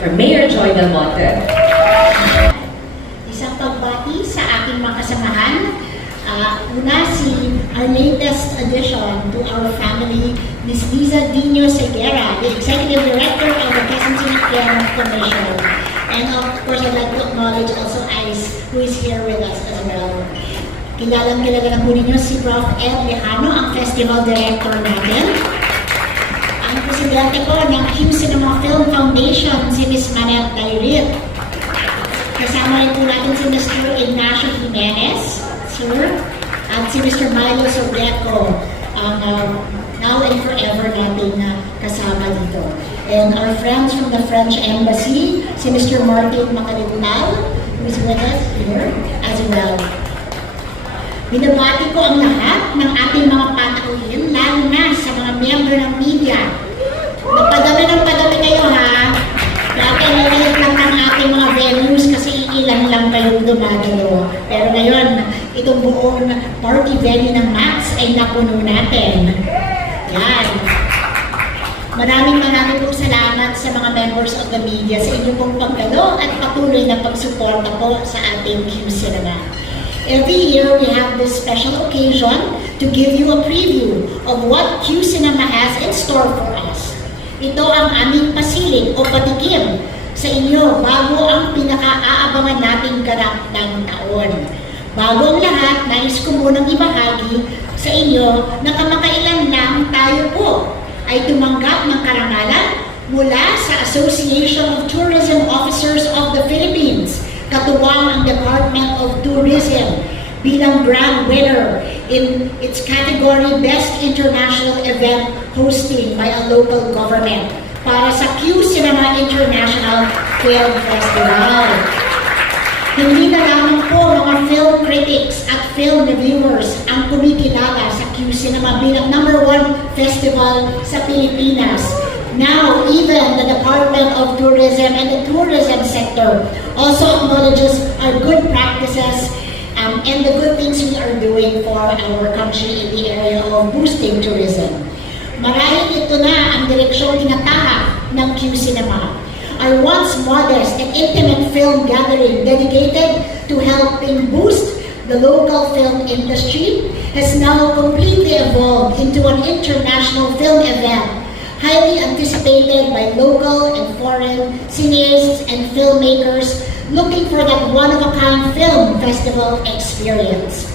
for Mayor Joy Belmonte. Isang pagbati sa aking mga kasamahan. Una our latest addition to our family, Ms. Liza Dino Seguerra, the Executive Director of the Quezon City Film Commission. And of course, I'd like to acknowledge also Ice, who is here with us as well. Kilalang-kilala na po ninyo si Prof. Ed Lejano, ang Festival Director natin. Ang presidente ko ng QCinema Film Foundation, si Ms. Manette Dairit. Kasama rin po natin si Mr. Ignacio Jimenez, sir, at si Mr. Milo Sobreco, ang now and forever nating kasama dito. And our friends from the French Embassy, si Mr. Martin Macalital, who is with us here as well. Binabati ko ang lahat ng ating mga panauhin, lalo na sa mga miyembro ng media. Napadami ng padami kayo ha. Dati nililit lang ang ating mga venues kasi ilan lang kayong dumadalo. Pero ngayon, itong buong party venue ng Max ay napuno natin. Yan. Maraming pong salamat sa mga members of the media sa inyong pong pagdalo at patuloy na pagsuporta po sa ating QCinema. Every year, we have this special occasion to give you a preview of what QCinema has in store for us. Ito ang aming pasiling o patikim sa inyo bago ang pinaka-aabangan nating ganap ng taon. Bago ang lahat, nais ko munang ibahagi sa inyo na kamakailan lang tayo po ay tumanggap ng karangalan mula sa Association of Tourism Officers of the Philippines, katuwang ang Department of Tourism bilang grand winner in its category Best International Event Hosting by a Local Government para sa QCinema International Film Festival. Hindi na lamang po mga film critics at film reviewers ang kumikilala sa QCinema bilang #1 festival sa Pilipinas. Now, even the Department of Tourism and the tourism sector also acknowledges our good practices and the good things we are doing for our country in the area of boosting tourism. Marahil ito na ang direksyong tinatahak ng QCinema. Our once modest and intimate film gathering dedicated to helping boost the local film industry has now completely evolved into an international film event, highly anticipated by local and foreign cineasts and filmmakers looking for that one-of-a-kind film festival experience.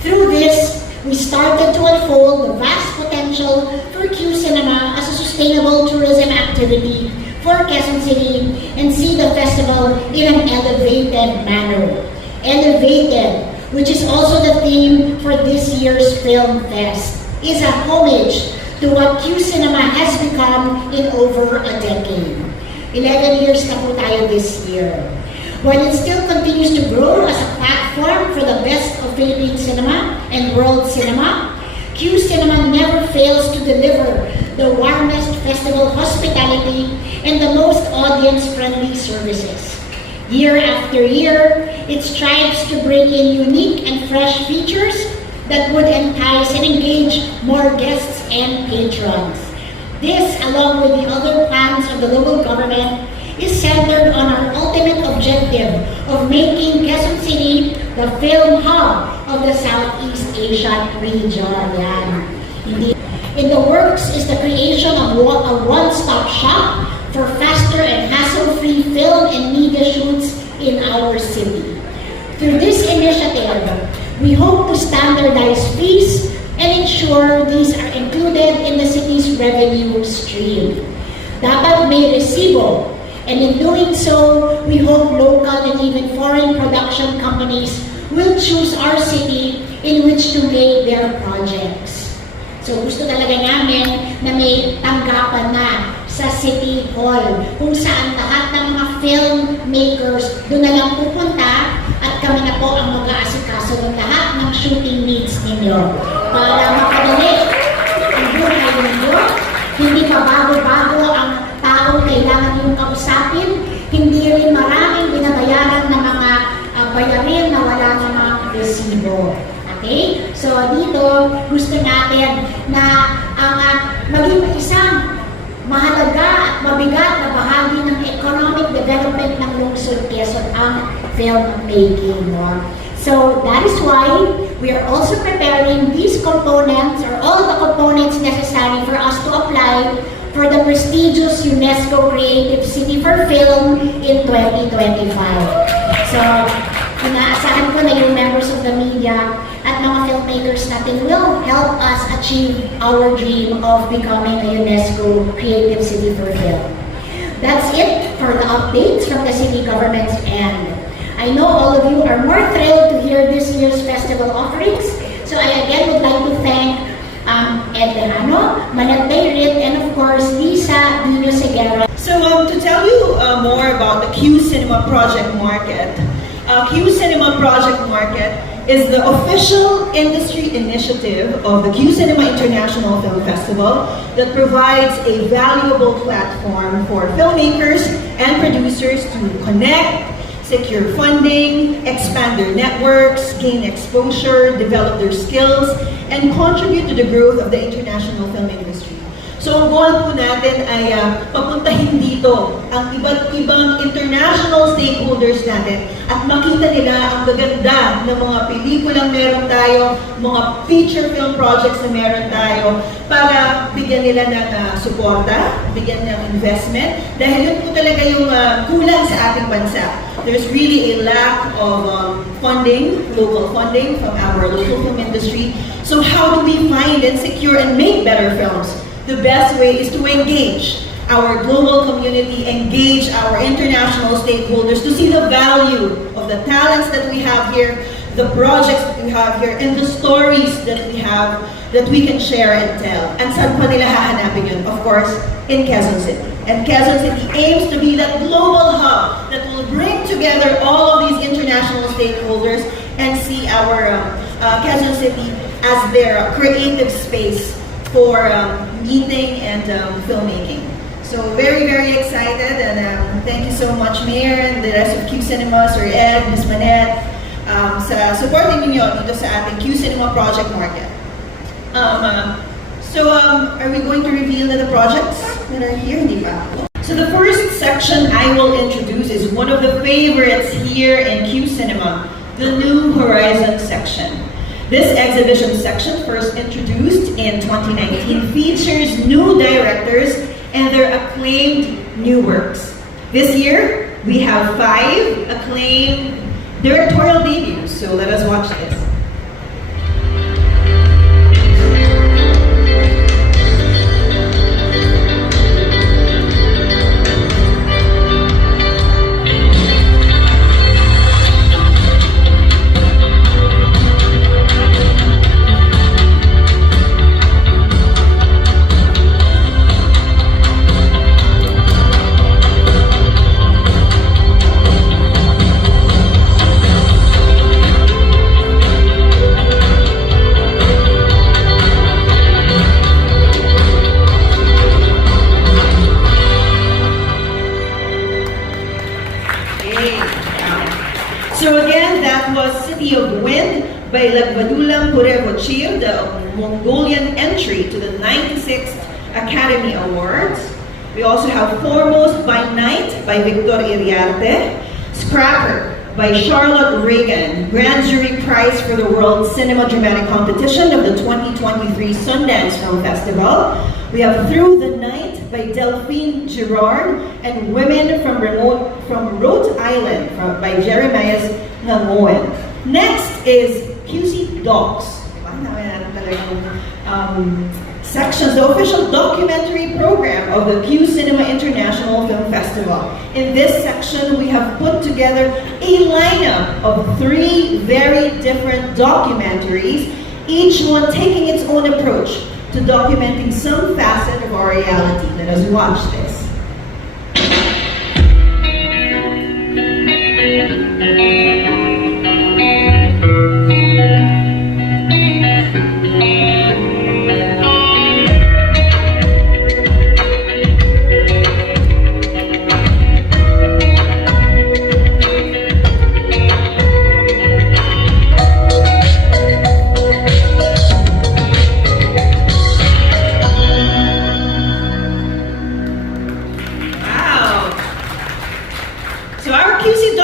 Through this, we started to unfold the vast potential for QCinema as a sustainable tourism activity for Quezon City and see the festival in an elevated manner. Elevated, which is also the theme for this year's Film Fest, is a homage to what QCinema has become in over a decade. 11 years na po tayo this year. While it still continues to grow as a platform for the best of Philippine cinema and world cinema, QCinema never fails to deliver the warmest festival hospitality and the most audience-friendly services. Year after year, it strives to bring in unique and fresh features that would entice and engage more guests and patrons. This, along with the other plans of the local government, is centered on our ultimate objective of making Quezon City the film hub of the Southeast Asian region. In the works is the creation of a one-stop shop for faster and hassle-free film and media shoots in our city. Through this initiative, we hope to standardize fees and ensure these are included in the city's revenue stream. Dapat may resibo, and in doing so, we hope local and even foreign production companies will choose our city in which to make their projects. So gusto talaga namin na may tanggapan na sa City Hall kung saan lahat ng mga filmmakers doon na lang pupunta at kami na po ang mag-aasikaso ng lahat ng shooting needs ninyo para makadali ang buhay ninyo. Hindi pa bago-bago ang taong kailangan yung kausapin, hindi rin maraming binabayaran na mga bayarin na wala na mga resibo. Okay? So dito, gusto natin na ang maging isang mahalaga at mabigat na bahagi ng economic ang filmmaking. No? So that is why we are also preparing these components or all the components necessary for us to apply for the prestigious UNESCO Creative City for Film in 2025. So, inaasahan ko na yung members of the media at mga filmmakers natin will help us achieve our dream of becoming a UNESCO Creative City for Film. That's it for the updates from the city government's end. I know all of you are more thrilled to hear this year's festival offerings, so I again would like to thank Ed Lejano, Manatay Rit, and of course, Liza, Dino, Seguerra. So to tell you more about the QCinema Project Market, QCinema Project Market is the official industry initiative of the QCinema International Film Festival that provides a valuable platform for filmmakers and producers to connect, secure funding, expand their networks, gain exposure, develop their skills, and contribute to the growth of the international film industry. So ang goal po natin ay papuntahin dito ang iba't ibang international stakeholders natin at makita nila ang gaganda ng mga pelikulang meron tayo, mga feature film projects na meron tayo para bigyan nila ng suporta, bigyan ng investment dahil yun po talaga yung kulang sa ating bansa. There's really a lack of funding, local funding from our local film industry. So how do we find and secure and make better films? The best way is to engage our global community, engage our international stakeholders to see the value of the talents that we have here, the projects that we have here, and the stories that we have that we can share and tell. And saan pa nila hahanapin yun? Of course, in Quezon City. And Quezon City aims to be that global hub that will bring together all of these international stakeholders and see our Quezon City as their creative space for meeting and filmmaking. So very, very excited, and thank you so much, Mayor, and the rest of QCinema, Sir Ed, Ms. Manette, sa supporting ninyo dito sa ating QCinema Project Market. Are we going to reveal the projects that are here? Hindi pa. So the first section I will introduce is one of the favorites here in QCinema, the New Horizons section. This exhibition section, first introduced in 2019, features new directors and their acclaimed new works. This year, we have 5 acclaimed directorial debuts, so let us watch this. So again, that was City of Wind by Lagvadulang Purevochir, the Mongolian entry to the 96th Academy Awards. We also have Foremost by Night by Victor Iriarte, Scrapper by Charlotte Reagan, Grand Jury Prize for the World Cinema Dramatic Competition of the 2023 Sundance Film Festival. We have Through the Night by Delphine Girard, and Women from Rhode Island by Jeremias Nangoen. Next is QC Docs. Sections, the official documentary program of the QCinema International Film Festival. In this section, we have put together a lineup of 3 very different documentaries, each one taking its own approach to documenting some facet of our reality. Let us watch this.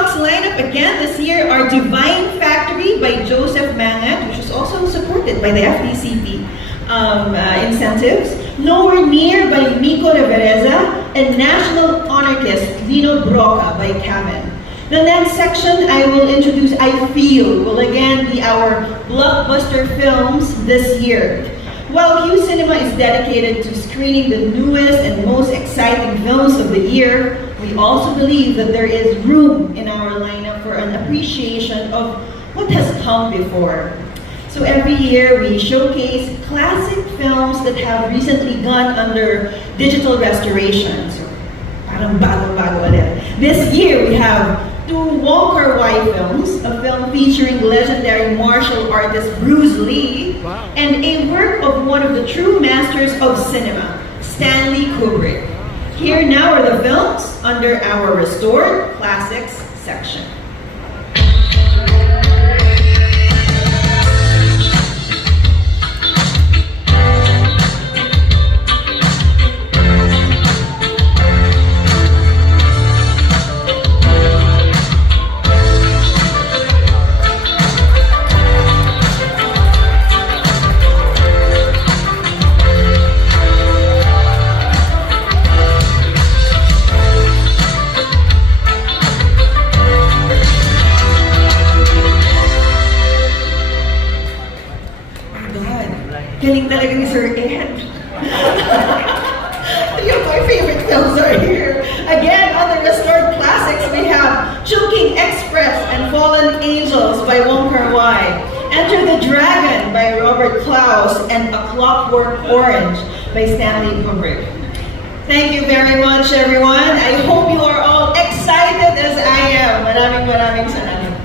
stocks lineup again this year are Divine Factory by Joseph Mangat, which is also supported by the FDCP incentives. Nowhere Near by Miko Revereza, and National Anarchist Dino by Kevin. The next section I will introduce, I Feel, will again be our blockbuster films this year. While QCinema is dedicated to screening the newest and most exciting films of the year, we also believe that there is room in our lineup for an appreciation of what has come before. So every year we showcase classic films that have recently gone under digital restoration. So, parang bago-bago ulit. This year we have two Wong Kar-wai films, a film featuring legendary martial artist Bruce Lee, and a work of one of the true masters of cinema, Stanley Kubrick. Here now are the films under our Restored Classics section. Galing talaga ni Sir Ed. My favorite films are here. Again, on the Restored Classics, we have Chungking Express and Fallen Angels by Wong Kar-wai, Enter the Dragon by Robert Klaus, and A Clockwork Orange by Stanley Kubrick. Thank you very much, everyone. I hope you are all excited as I am. Maraming salamat.